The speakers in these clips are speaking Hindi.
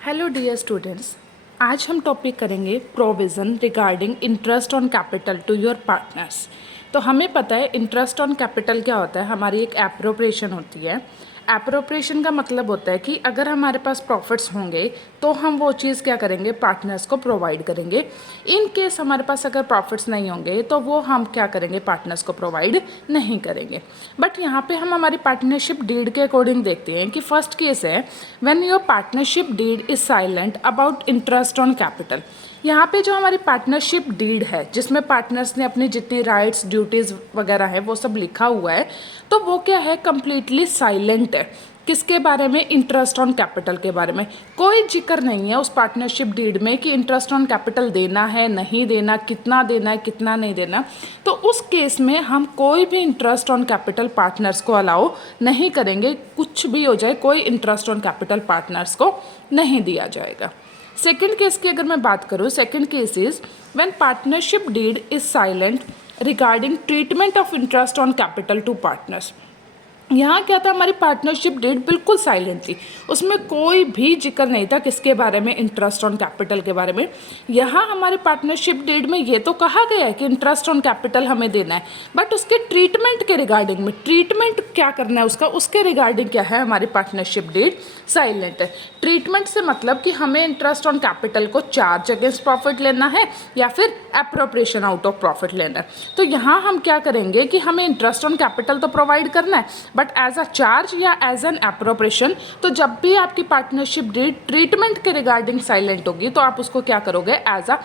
हेलो डियर स्टूडेंट्स, आज हम टॉपिक करेंगे provision regarding interest on capital to your partners. तो हमें पता है इंटरेस्ट ऑन कैपिटल क्या होता है। हमारी एक एप्रोप्रिएशन होती है। एप्रोप्रिएशन का मतलब होता है कि अगर हमारे पास प्रॉफिट्स होंगे तो हम वो चीज़ क्या करेंगे, पार्टनर्स को प्रोवाइड करेंगे। इन केस हमारे पास अगर प्रॉफिट्स नहीं होंगे तो वो हम क्या करेंगे, पार्टनर्स को प्रोवाइड नहीं करेंगे। बट यहाँ पे हम हमारी पार्टनरशिप डीड के अकॉर्डिंग देखते हैं कि फर्स्ट केस है when your partnership deed is silent about interest on capital. यहाँ पे जो हमारी पार्टनरशिप डीड है जिसमें पार्टनर्स ने अपनी जितनी राइट्स ड्यूटीज़ वगैरह है वो सब लिखा हुआ है, तो वो क्या है, कम्प्लीटली साइलेंट है। किसके बारे में? इंटरेस्ट ऑन कैपिटल के बारे में। कोई जिक्र नहीं है उस पार्टनरशिप डीड में कि इंटरेस्ट ऑन कैपिटल देना है, नहीं देना, कितना देना है, कितना नहीं देना। तो उस केस में हम कोई भी इंटरेस्ट ऑन कैपिटल पार्टनर्स को अलाउ नहीं करेंगे। कुछ भी हो जाए, कोई इंटरेस्ट ऑन कैपिटल पार्टनर्स को नहीं दिया जाएगा। सेकेंड केस की अगर मैं बात करूँ, second case is when partnership deed is silent regarding treatment of interest on capital to partners. यहाँ क्या था, हमारी पार्टनरशिप डीड बिल्कुल साइलेंट थी, उसमें कोई भी जिक्र नहीं था किसके बारे में, इंटरेस्ट ऑन कैपिटल के बारे में। यहाँ हमारे पार्टनरशिप डीड में ये तो कहा गया है कि इंटरेस्ट ऑन कैपिटल हमें देना है, बट उसके ट्रीटमेंट के रिगार्डिंग में, ट्रीटमेंट क्या करना है उसका, उसके रिगार्डिंग क्या है, हमारी पार्टनरशिप डीड साइलेंट है। ट्रीटमेंट से मतलब कि हमें इंटरेस्ट ऑन कैपिटल को चार्ज अगेंस्ट प्रॉफिट लेना है या फिर एप्रोप्रिएशन आउट ऑफ प्रॉफिट लेना है। तो यहाँ हम क्या करेंगे कि हमें इंटरेस्ट ऑन कैपिटल तो प्रोवाइड करना है, बट एज अ चार्ज या एज एन एप्रोप्रिएशन। तो जब भी आपकी पार्टनरशिप डीड ट्रीटमेंट के रिगार्डिंग साइलेंट होगी तो आप उसको क्या करोगे, एज अ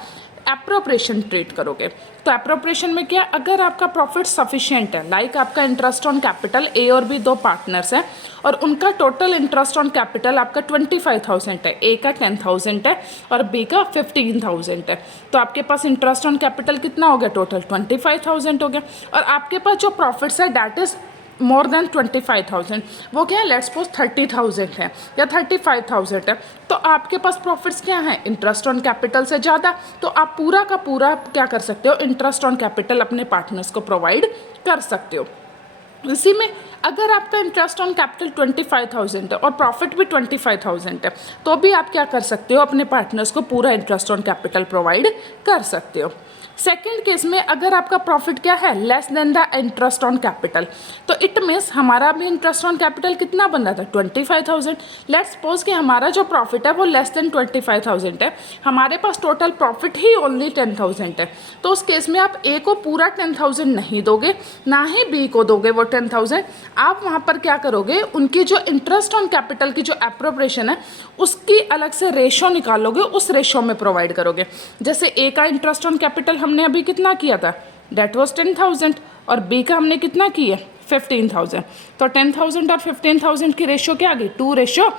एप्रोप्रिएशन ट्रीट करोगे। तो एप्रोप्रिएशन में क्या, अगर आपका प्रॉफिट सफिशिएंट है, लाइक आपका इंटरेस्ट ऑन कैपिटल ए और बी दो पार्टनर्स हैं और उनका टोटल इंटरेस्ट ऑन कैपिटल आपका 25,000 है, ए का 10,000 है और बी का 15,000 है। तो आपके पास इंटरेस्ट ऑन कैपिटल कितना हो गया, टोटल 25,000 हो गया। और आपके पास जो प्रॉफिट्स है डैट इज मोर देन 25,000, वो क्या है, लेट्स सपोज 30,000 है या 35,000 है। तो आपके पास प्रॉफिट्स क्या है, इंटरेस्ट ऑन कैपिटल से ज़्यादा। तो आप पूरा का पूरा क्या कर सकते हो, इंटरेस्ट ऑन कैपिटल अपने पार्टनर्स को प्रोवाइड कर सकते हो। इसी में अगर आपका इंटरेस्ट ऑन कैपिटल 25,000 है और प्रॉफिट भी 25,000 है, तो भी आप क्या कर सकते हो, अपने पार्टनर्स को पूरा इंटरेस्ट ऑन कैपिटल प्रोवाइड कर सकते हो। सेकेंड केस में अगर आपका प्रॉफिट क्या है, less than the interest on capital, तो इट मीन्स हमारा भी इंटरेस्ट ऑन कैपिटल कितना बन रहा था, 25,000। लेट्स सपोज कि हमारा जो प्रॉफिट है वो लेस देन 25,000 है, हमारे पास टोटल प्रॉफिट ही ओनली 10,000 है। तो उस केस में आप ए को पूरा 10,000 नहीं दोगे, ना ही बी को दोगे वो 10,000। आप वहाँ पर क्या करोगे, उनकी जो इंटरेस्ट ऑन कैपिटल की जो एप्रोप्रिएशन है उसकी अलग से रेशो निकालोगे, उस रेशो में प्रोवाइड करोगे। जैसे ए का इंटरेस्ट ऑन कैपिटल हमने अभी कितना किया था, डेट वॉज 10,000 और बी का हमने कितना किया, 15,000। तो 10,000 और 15,000 की रेशो क्या आ गई, 2:3।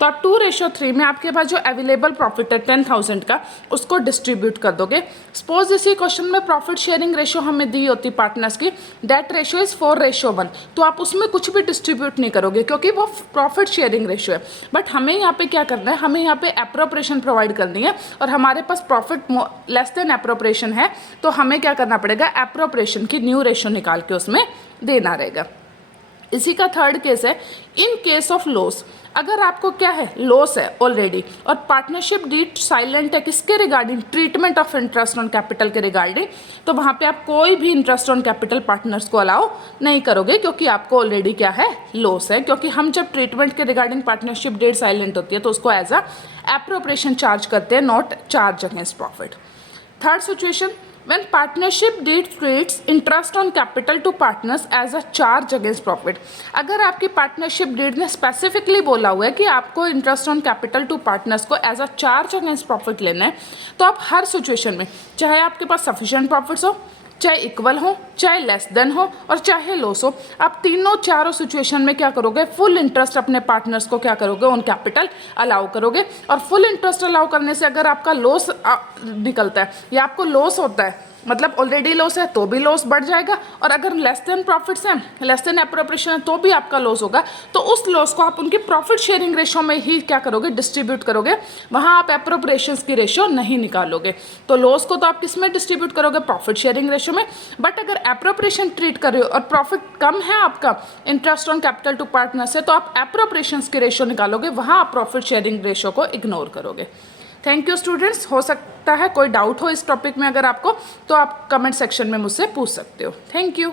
तो आप 2:3 में आपके पास जो अवेलेबल प्रॉफिट है 10,000 का, उसको डिस्ट्रीब्यूट कर दोगे। सपोज इसी क्वेश्चन में प्रॉफिट शेयरिंग रेशो हमें दी होती पार्टनर्स की, दैट रेशो इज 4:1, तो आप उसमें कुछ भी डिस्ट्रीब्यूट नहीं करोगे क्योंकि वो प्रॉफिट शेयरिंग रेशो है। बट हमें यहाँ पे क्या करना है, हमें यहाँ पे एप्रोप्रिएशन प्रोवाइड करनी है और हमारे पास प्रॉफिट लेस देन एप्रोप्रिएशन है, तो हमें क्या करना पड़ेगा, एप्रोप्रिएशन की न्यू रेशो निकाल के उसमें देना रहेगा। इसी का थर्ड केस है, इन केस ऑफ लॉस। अगर आपको क्या है, लॉस है ऑलरेडी और पार्टनरशिप डीड साइलेंट है किसके regarding, treatment of interest on capital के रिगार्डिंग, तो वहाँ पे आप कोई भी इंटरेस्ट ऑन कैपिटल पार्टनर्स को अलाउ नहीं करोगे क्योंकि आपको ऑलरेडी क्या है, लॉस है। क्योंकि हम जब ट्रीटमेंट के रिगार्डिंग पार्टनरशिप डीड साइलेंट होती है तो उसको एज अ एप्रोप्रिएशन चार्ज करते हैं, not charge against profit. Third situation, when partnership deed treats interest on capital to partners as a charge against profit। अगर आपकी पार्टनरशिप डीड ने स्पेसिफिकली बोला हुआ है कि आपको interest on capital to partners को as a charge against profit लेना है, तो आप हर सिचुएशन में, चाहे आपके पास सफिशिएंट प्रॉफिट्स हो, चाहे इक्वल हो, चाहे लेस देन हो और चाहे लॉस हो, आप तीनों चारों सिचुएशन में क्या करोगे, फुल इंटरेस्ट अपने पार्टनर्स को क्या करोगे, ऑन कैपिटल अलाउ करोगे। और फुल इंटरेस्ट अलाउ करने से अगर आपका लॉस निकलता है या आपको लॉस होता है मतलब ऑलरेडी लॉस है तो भी लॉस बढ़ जाएगा, और अगर लेस देन प्रॉफिट्स हैं, लेस देन एप्रोप्रिएशन है तो भी आपका लॉस होगा। तो उस लॉस को आप उनकी प्रॉफिट शेयरिंग रेशो में ही क्या करोगे, डिस्ट्रीब्यूट करोगे, वहाँ आप एप्रोप्रिएशंस की रेशो नहीं निकालोगे। तो लॉस को तो आप किस में डिस्ट्रीब्यूट करोगे, प्रॉफिट शेयरिंग रेशो में। बट अगर एप्रोप्रिएशन ट्रीट कर रहे हो और प्रॉफिट कम है आपका interest on capital to partner से, तो आप एप्रोप्रिएशंस की रेशो निकालोगे, वहाँ आप प्रॉफिट शेयरिंग रेशो को इग्नोर करोगे। Thank you students. हो सकता है कोई डाउट हो इस टॉपिक में, अगर आपको, तो आप कमेंट सेक्शन में मुझसे पूछ सकते हो। Thank you.